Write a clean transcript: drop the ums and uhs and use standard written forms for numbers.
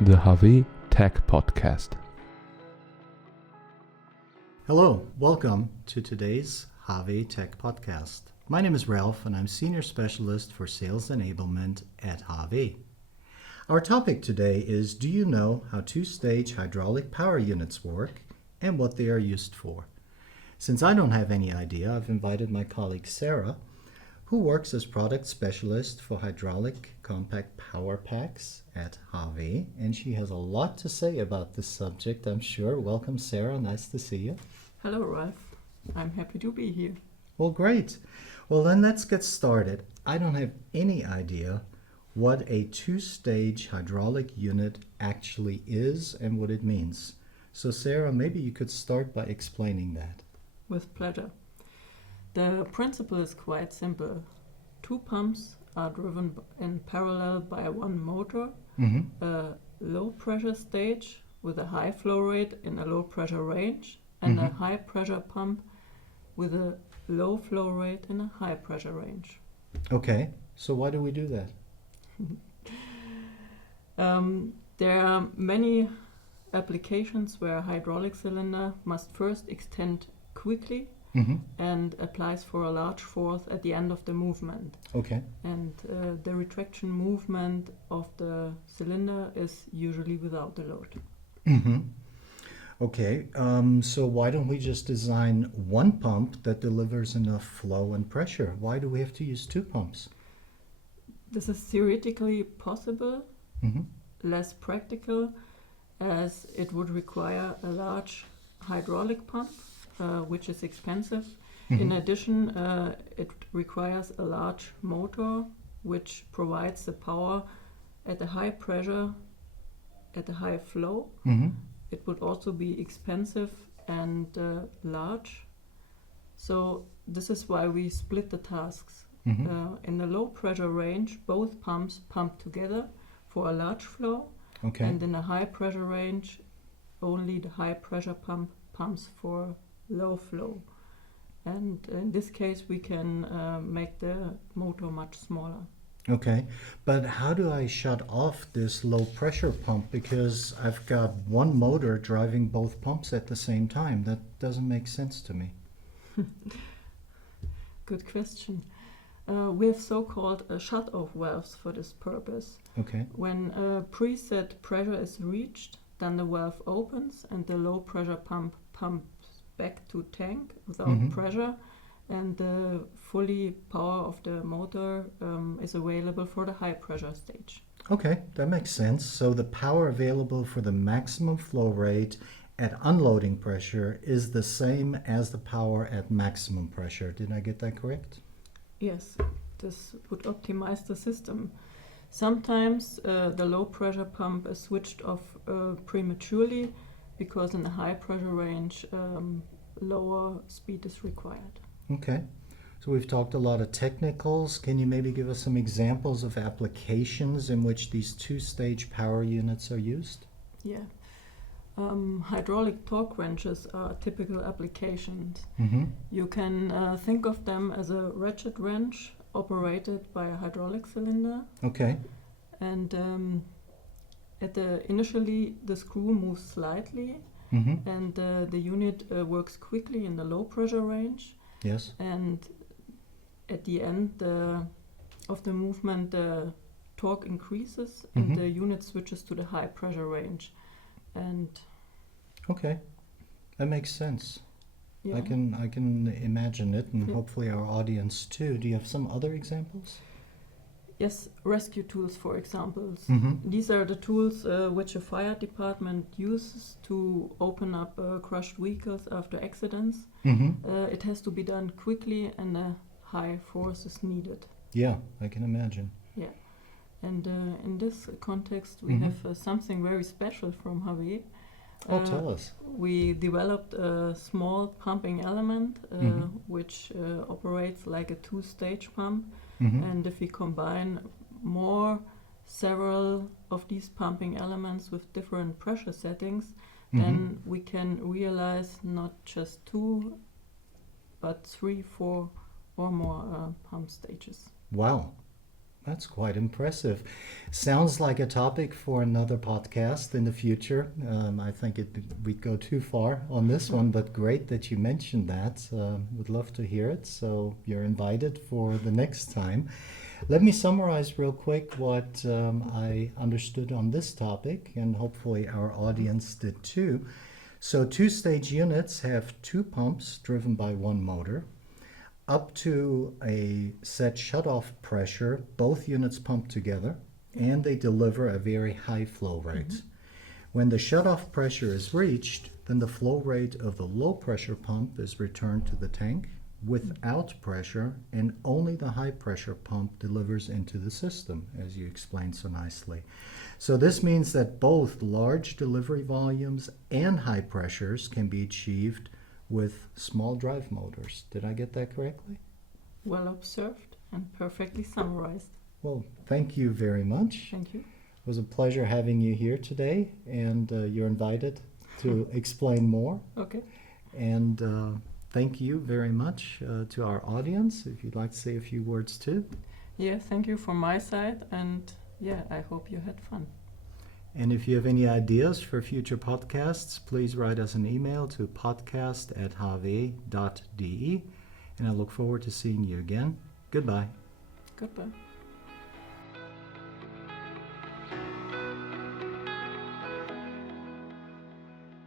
the HAWE Tech Podcast. Hello, welcome to today's HAWE Tech Podcast. My name is Ralph and I'm Senior Specialist for Sales Enablement at HAWE. Our topic today is, do you know how two-stage hydraulic power units work and what they are used for? Since I don't have any idea, I've invited my colleague Sarah, who works as product specialist for hydraulic compact power packs at HAWE, and she has a lot to say about this subject, I'm sure. Welcome, Sarah. Nice to see you. Hello, Ralph. I'm happy to be here. Well, great. Well, then let's get started. I don't have any idea what a two-stage hydraulic unit actually is and what it means. So, Sarah, maybe you could start by explaining that. With pleasure. The principle is quite simple. Two pumps are driven in parallel by one motor, a low pressure stage with a high flow rate in a low pressure range, and a high pressure pump with a low flow rate in a high pressure range. Okay, so why do we do that? There are many applications where a hydraulic cylinder must first extend quickly and applies for a large force at the end of the movement. Okay. And the retraction movement of the cylinder is usually without the load. Okay, so why don't we just design one pump that delivers enough flow and pressure? Why do we have to use two pumps? This is theoretically possible, less practical, as it would require a large hydraulic pump, which is expensive. In addition, it requires a large motor, which provides the power at a high pressure, at a high flow. It would also be expensive and large. So this is why we split the tasks. In the low pressure range, both pumps pump together for a large flow. Okay. And in a high pressure range, only the high pressure pump pumps for low flow. And in this case, we can make the motor much smaller. Okay, but how do I shut off this low pressure pump? Because I've got one motor driving both pumps at the same time. That doesn't make sense to me. Good question. We have so-called shut-off valves for this purpose. Okay. When a preset pressure is reached, then the valve opens and the low pressure pump pumps back to tank without pressure, and the fully power of the motor is available for the high pressure stage. Okay, that makes sense. So the power available for the maximum flow rate at unloading pressure is the same as the power at maximum pressure. Did I get that correct? Yes, this would optimize the system. Sometimes the low pressure pump is switched off prematurely because in the high pressure range lower speed is required. Okay, so we've talked a lot of technicals. Can you maybe give us some examples of applications in which these two-stage power units are used? Yeah. Hydraulic torque wrenches are typical applications. You can think of them as a ratchet wrench operated by a hydraulic cylinder. Okay. And initially the screw moves slightly, and the unit works quickly in the low pressure range. Yes. And at the end of the movement, the torque increases and the unit switches to the high pressure range. And okay, that makes sense. yeah. I can imagine it, and hopefully our audience too. Do you have some other examples? Yes, rescue tools, for example. These are the tools which a fire department uses to open up crushed vehicles after accidents. It has to be done quickly, and a high force is needed. Yeah, I can imagine. Yeah, and in this context, we have something very special from HAWE. Tell us. We developed a small pumping element which operates like a two-stage pump. And if we combine several of these pumping elements with different pressure settings, then we can realize not just 2, but 3, 4 or more pump stages. Wow. That's quite impressive. Sounds like a topic for another podcast in the future. I think we'd go too far on this one, but great that you mentioned that. Would love to hear it, so you're invited for the next time. Let me summarize real quick what I understood on this topic, and hopefully our audience did too. So two-stage units have two pumps driven by one motor. Up to a set shutoff pressure, both units pump together, and they deliver a very high flow rate. When the shutoff pressure is reached, then the flow rate of the low pressure pump is returned to the tank without pressure, and only the high pressure pump delivers into the system, as you explained so nicely. So this means that both large delivery volumes and high pressures can be achieved with small drive motors. Did I get that correctly? Well observed and perfectly summarized. Well, thank you very much. Thank you. It was a pleasure having you here today, and you're invited to explain more. Okay. And thank you very much to our audience. If you'd like to say a few words too. Yeah, thank you from my side, and yeah, I hope you had fun. And if you have any ideas for future podcasts, please write us an email to podcast@hawe.de. And I look forward to seeing you again. Goodbye. Goodbye.